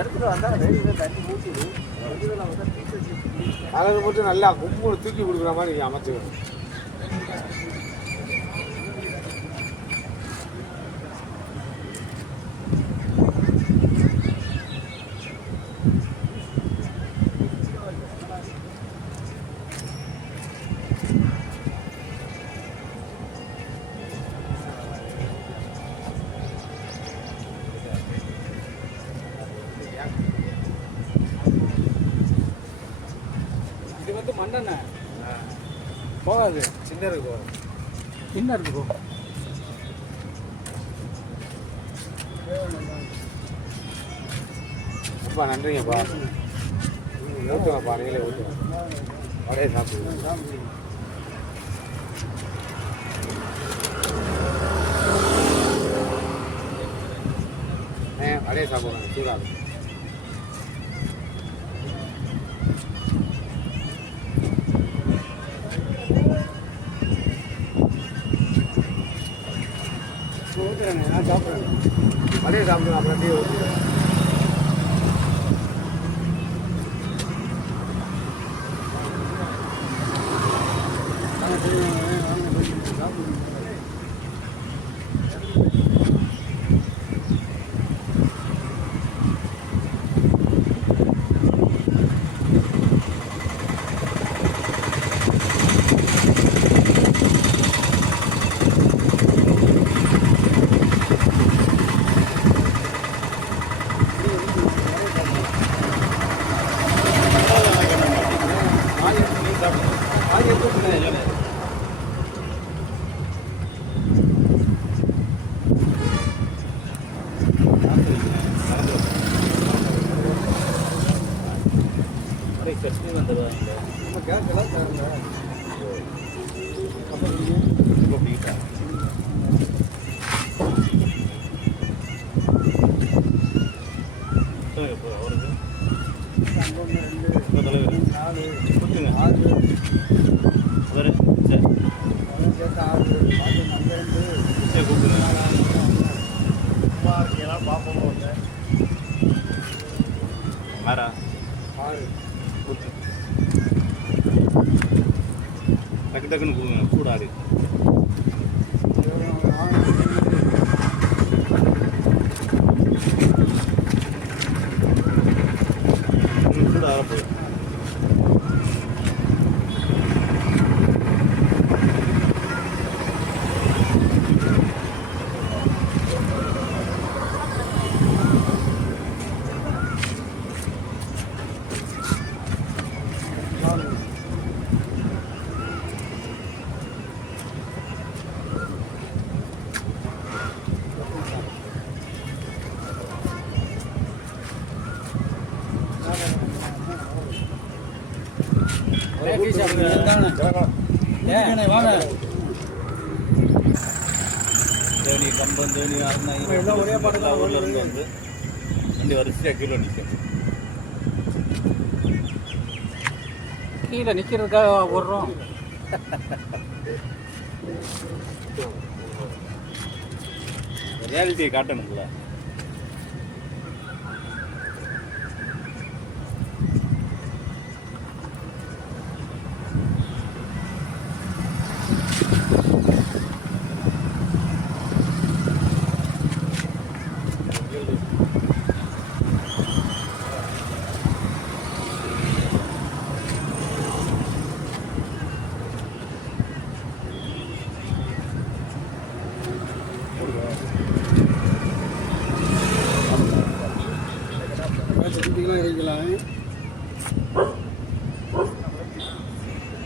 எடுத்துட்டு வந்தால் வெளியில் தண்ணி ஊற்றிடு அதை மட்டும் நல்லா கும்பு தூக்கி கொடுக்குற மாதிரி நீங்கள் அமைச்சுக்கணும். இது வந்து மண்ணெண்ணெய் போகாது, சின்ன இருக்கு போகும், சின்ன இருக்கு போகும். அப்பா நன்றிங்கப்பா. ஊற்றுங்கப்பா, நீங்களே ஊற்றுங்க. அப்படியே சாப்பிடுங்க. அப்படியே சாப்பிடுங்க, சூடாது. ஊற்றுறேங்க, நான் சாப்பிட்றேங்க. அப்படியே சாப்பிடுங்க, அப்புறம் அப்படியே ஊற்றுங்க. சட்னி வந்துடுவாங்க நம்ம கேஸ் எல்லாம் தரல. அப்புறம் இப்போ பிடிக்கிட்டா அவருக்கு 4 கொடுத்துங்க. 6 அவர் சரி சேர்த்து 6 சரி கூப்பிடுங்க. எல்லாம் பார்ப்போம். வேறா 6 கொடுத்து டக்கு டக்குன்னு கொடுங்க, சூடாது. சூடாக போகுது. தேனி, கம்பம், தேனி, அரணை எல்லாம் ஒரே பாட்டு ஊரில் இருந்து வந்து வண்டி வரிசையாக கீழே நிற்கும். கீழே நிற்கிறதுக்காக ஓடுறோம். ரியாலிட்டியை காட்டணும்ல.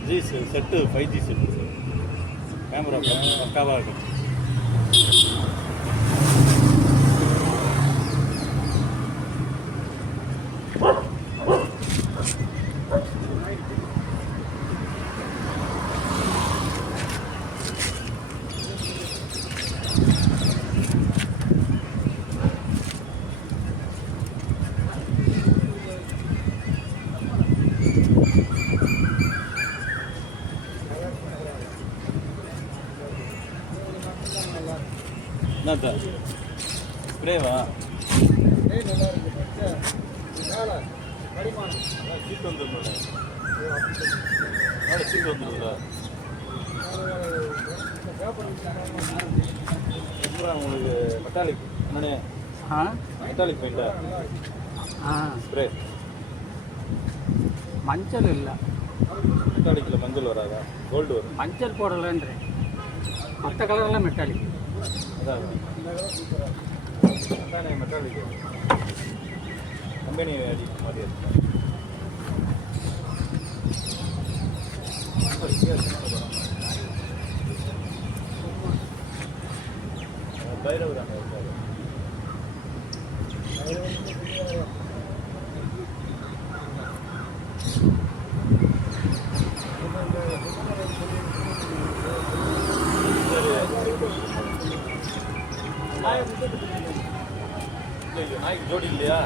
G set 5G set, camera பக்காவாக இருக்கும். என்னத்த ஸ்ப்ரேவா? நல்லா இருக்கு. சீட் வந்துருந்தோட சீட் வந்துருக்குதா உங்களுக்கு மெட்டாலிக் என்னண்ணே மெட்டாலிக் பெயிண்டா ஸ்ப்ரே மஞ்சள் இல்லை மெட்டாலிக்கில் மஞ்சள் வராதா கோல்டு வரும் மஞ்சள் போடலன்றேன் மற்ற கலர்லாம் மெட்டாலிக் அதான் மெட்டாலிக் கம்பெனி அடி மாதிரி இருக்கு பைரவர் அங்கே இருக்காரு நாய்க்கு ஜோடி இல்லையா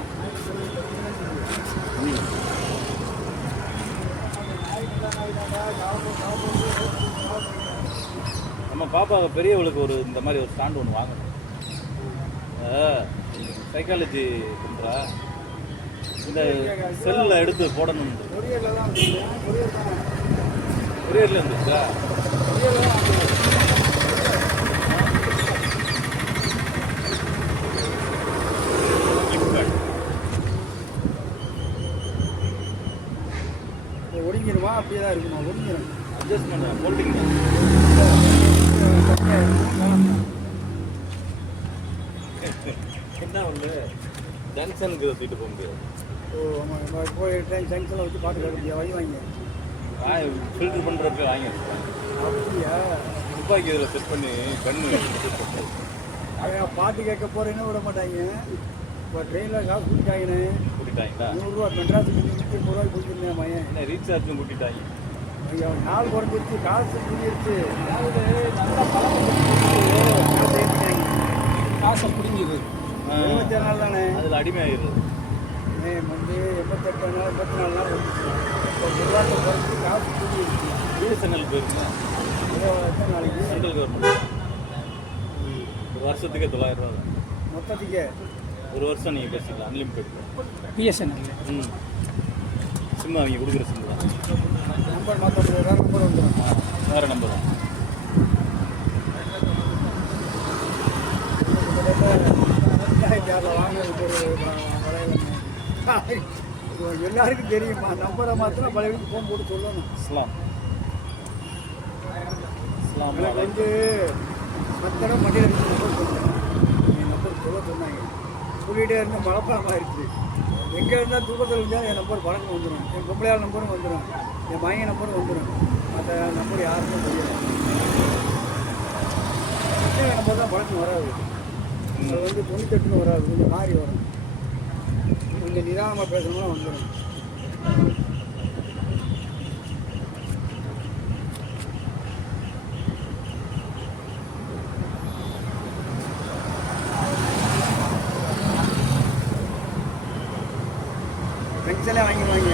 நம்ம பாப்பாவை பெரியவளுக்கு ஒரு இந்த மாதிரி ஒரு ஸ்டாண்ட் ஒன்று வாங்கணும் சைக்காலஜி பண்ணுறா இந்த செல்லில் எடுத்து போடணும் கொரியரில் இருந்துச்சா ஒடுங்கிடுமா அப்படியே தான் இருக்குமா ஒடுங்கிடும் அட்ஜஸ்ட்மெண்ட் ஹோல்டிங் என்ன ஒன்று ஜங்ஷனுக்கு தூக்கிட்டு போக முடியாது ஓ ஆமாம் போய் ட்ரெயின் ஜங்ஷனில் வச்சு பாட்டு கேட்க முடியாது வழி வாங்கி ஃபில்டர் பண்ணுறப்ப வாங்கியிருக்கேன் அப்படியா துப்பாக்கி இதில் செட் பண்ணி கண்ணு அவன் பாட்டு கேட்க போகிறேன்னு விட மாட்டாங்க இப்போ ட்ரெயினில் காசு கூட்டிட்டாங்கண்ணே கூட்டிட்டாங்களா 100 ரூபா மெட்ராஸுக்கு 130 ரூபாய்க்கு கொடுத்துருந்தேன் பையன் என்ன ரீசார்ஜும் கூட்டிட்டாங்க ஐயோ நாள் குறைஞ்சிருச்சு காசு கூடிருச்சு காசை பிடிங்கிது 27 நாள் தானே அதில் அடிமையாகிடுது வந்து 88 நாள் 84 நாள் வந்துச்சு இப்போ குருவாட்டை குறைச்சி காசு கூடிருச்சு பிஎஸ்என்எல் போயிருங்க எத்தனை நாளைக்கு சென்ட்ரல் கவர்மெண்ட் ஒரு வருஷத்துக்கே 900 ரூபா தான் மொத்தத்துக்கே ஒரு வருஷம் நீங்கள் பேசிக்கலாம் அன்லிமிட்டட் பிஎஸ்என்எல் சிம் அவங்க கொடுக்குற சிம் தான் நம்பர் மாற்ற முடியாது வேறு நம்பர் வந்துடும் வேறு நம்பர் தான் வாங்குறதுக்கு ஒரு எல்லாருக்கும் தெரியுமா நம்பரை மாத்திரம் பழைய வீட்டுக்கு ஃபோன் போட்டு சொல்லணும் இஸ்லாம் எனக்கு வந்து 10 தடவை மண்டியில் நம்பர் சொன்னேன் என் நம்பர் சொன்னாங்க சொல்லிகிட்டே இருந்து மழப்பழமாக இருக்குது எங்கே இருந்தால் தூக்கத்தில் இருந்தால் என் நம்பர் பழக்கம் வந்துடும் என் பொம்பளையார் நம்பரும் வந்துடும் என் மையன் நம்பரும் வந்துடும் மற்ற நம்பர் யாருக்கும் தெரியல என் நம்பர் தான் பழக்கம் வராது அது வந்து 98 வராது கொஞ்சம் மாறி வரும் கொஞ்சம் நிதானமாக பேசணும்னா வந்துடும் பென்ஷனே வாங்கிடுவாங்க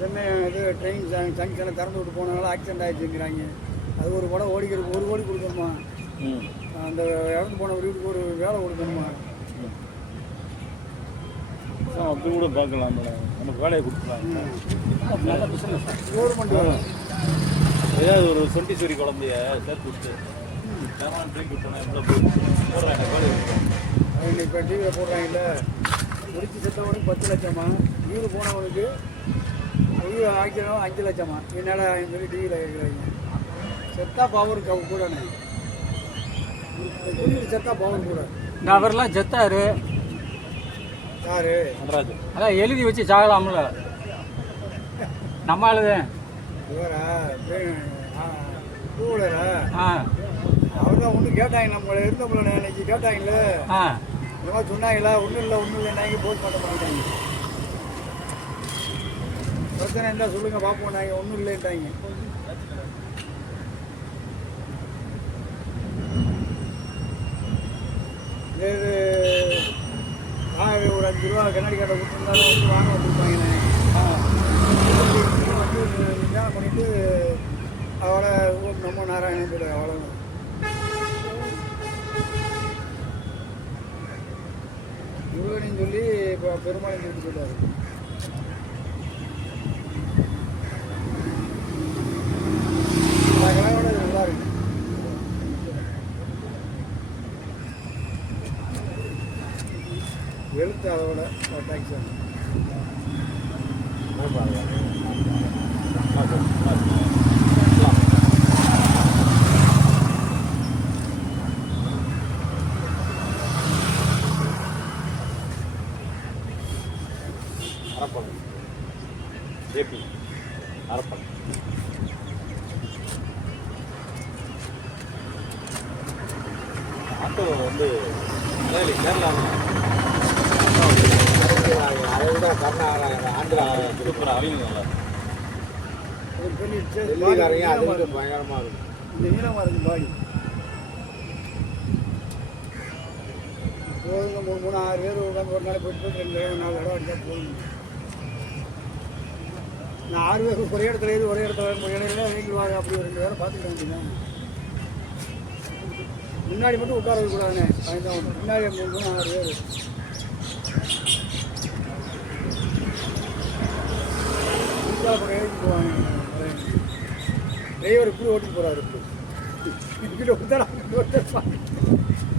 சென்னை இது ட்ரெயின் ஜங்ஷனை திறந்து விட்டு போனதால ஆக்சிடென்ட் ஆகிடுச்சுங்கிறாங்க அது ஒரு படம் ஓடிக்கிறதுக்கு 1 கோடி கொடுக்கணுமா அந்த இறந்து போன வீட்டுக்கு ஒரு வேலை கொடுக்கணுமா அப்படி கூட பார்க்கலாம் மேடம் நமக்கு வேலையை கொடுக்கலாம் நல்ல பிஸ்னஸ் கவர்மெண்ட் வேலை ஏதாவது ஒரு சொன்னிச்சேரி குழந்தைய சேர்த்து விட்டு ட்ரீட் விட்டோன்னா எவ்வளோ போடுறாங்க வேலை அவங்க இப்போ டிவியில் போடுறாங்கல்ல முடிச்சு செத்தவனுக்கு 10 லட்சமா வீடு போனவனுக்கு உயிர் ஆக்கினவன் 5 லட்சமா என்னால் சொல்லி டிவியில் கேட்குறாங்க செத்தா பவர் கூடனே செத்தா பவர் கூட அவரெல்லாம் செத்தாரு யாரு நடராஜ் அதான் எழுதி வச்சு சாகலாம்ல நம்ம ஆளுதான் இவரா கூலரா அவர் தான் ஒன்றும் கேட்டாங்க நம்மளை இருந்தவங்கள இன்னைக்கு கேட்டாங்களே இந்த மாதிரி சொன்னாங்களா ஒன்றும் இல்லை நாங்கள் போஸ்ட் பண்ண மாட்டாங்க பிரச்சனை இருந்தால் சொல்லுங்கள் பார்ப்போம் நாங்கள் ஒன்றும் இல்லைன்ட்டாங்க இது ஒரு 5 ரூபா கண்ணாடி காட்டை கொடுத்துருந்தாலும் வந்து வாங்க வந்துருப்பாங்கண்ணே வந்து நிதானம் பண்ணிவிட்டு அவளை நம்ம நாராயணன் அவ்வளோ சொல்லி இப்போ பெருமாள் சொல்லிட்டு போயிட்டாரு. கலரோட நல்லா இருக்கு. எழுத்து அதோட டேக்ஸ் அரப்பன் ஜேபி அரப்பன் ஆட்டோ வந்து மலையாளி கேரளா அதை விட கர்நாடகா ஆந்திரா சூப்பராக அவங்க நல்லா டெல்லிக்காரங்க அதை விட பயங்கரமாக இருக்கும். இந்த நீளமாக இருக்கும் பாடி. போதுங்க 3-6 பேர் உட்காந்து ஒரு நாள் போயிட்டு 2 தடவை 4 தடவை அடிச்சா போதும். நான் 6 பேர் ஒரே இடத்துல ஏறி ஒரே இடத்துல இடையில நீங்களுவாங்க அப்படி ஒரு 2 பேரை பார்த்துக்க வேண்டியதான். முன்னாடி மட்டும் உட்கார வைக்கக்கூடாதுண்ணே. முன்னாடி 3-6 பேர் அப்புறம் ஏறி போவாங்க. டிரைவர் இப்படி ஓட்டிட்டு போகிறாரு. இங்கிட்ட ஒருத்தர்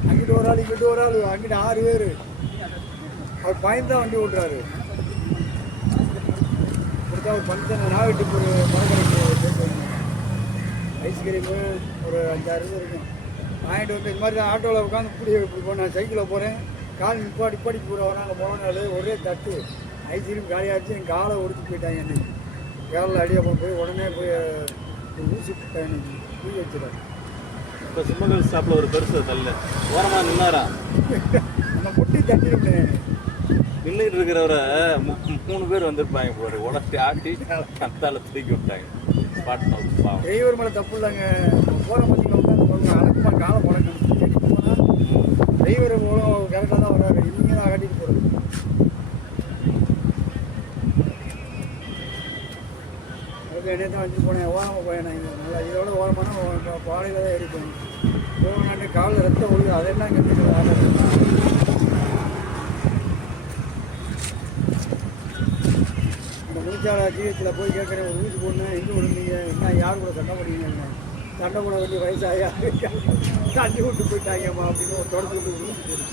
அங்கிட்ட ஒரு ஆள் இங்கிட்ட ஒரு ஆள் அங்கிட்ட 6 பேர். அவர் பயந்தான் வண்டி ஓட்டுறாரு. கொடுத்தா ஒரு ஃபங்க்ஷன் நாகட்டுக்கு ஒரு மரக்கடைக்கு ஐஸ்கிரீமு ஒரு 5-6 இது இருக்கும் வாங்கிட்டு வந்து இந்த மாதிரி தான் ஆட்டோவில் உட்காந்து இப்படி போனேன். சைக்கிளில் போகிறேன். கால் நிப்பாடி போகிறோம். நாங்கள் போன நாள் ஒரே தட்டு ஐஸ்கிரீம் காலியாகிடுச்சு. என் காலை ஒடிச்சு போயிட்டாங்க. அன்றைக்கி கேரளா அடியாக போய் உடனே போய் ஊசி போட்டேன். இன்னைக்கு பூ வச்சுட்டேன். இப்போ சிம்மகல் ஸ்டாப்பில் ஒரு பெருசு தள்ள ஓரமாக நின்னாரா அந்த முட்டி தட்டிருப்பேன். நின்றுட்டு இருக்கிறவரை 3 பேர் வந்திருப்பாங்க போற உடச்சி ஆட்டி கத்தால தூக்கி விட்டாங்க. ஸ்பாட் பாவம். டிரைவர் மேலே தப்பு இல்லைங்க. போகிற பற்றியில் உட்காந்து போங்க அழகமாக காலை முடக்கணும். போனால் டிரைவர் எவ்வளோ கரெக்டாக தான் வர்றாரு. இவங்க தான் கட்டிட்டு போகிறது. அதுக்கு என்ன தான் வச்சு போனேன். ஓரமாக போயேன். நல்லா இதோட ஓரமான பாடையில் தான் ஏறிப்பேன். போகணாண்டு காலில் ரத்தம் ஒழுகுது. அதெல்லாம் கற்றுக்கிறது. இந்த முனிச்சாலை ஜிஹெச்சில் போய் கேட்குறேன். ஒரு ஊசி போடணும். எங்கே விழுந்தீங்க? என்ன யார் கூட சண்டை போடுவீங்க? சண்டை போட வேண்டிய வயசாக தண்ணி விட்டு போயிட்டாங்கம்மா அப்படின்னு ஒரு தொடர்ந்து ஊசி போடு.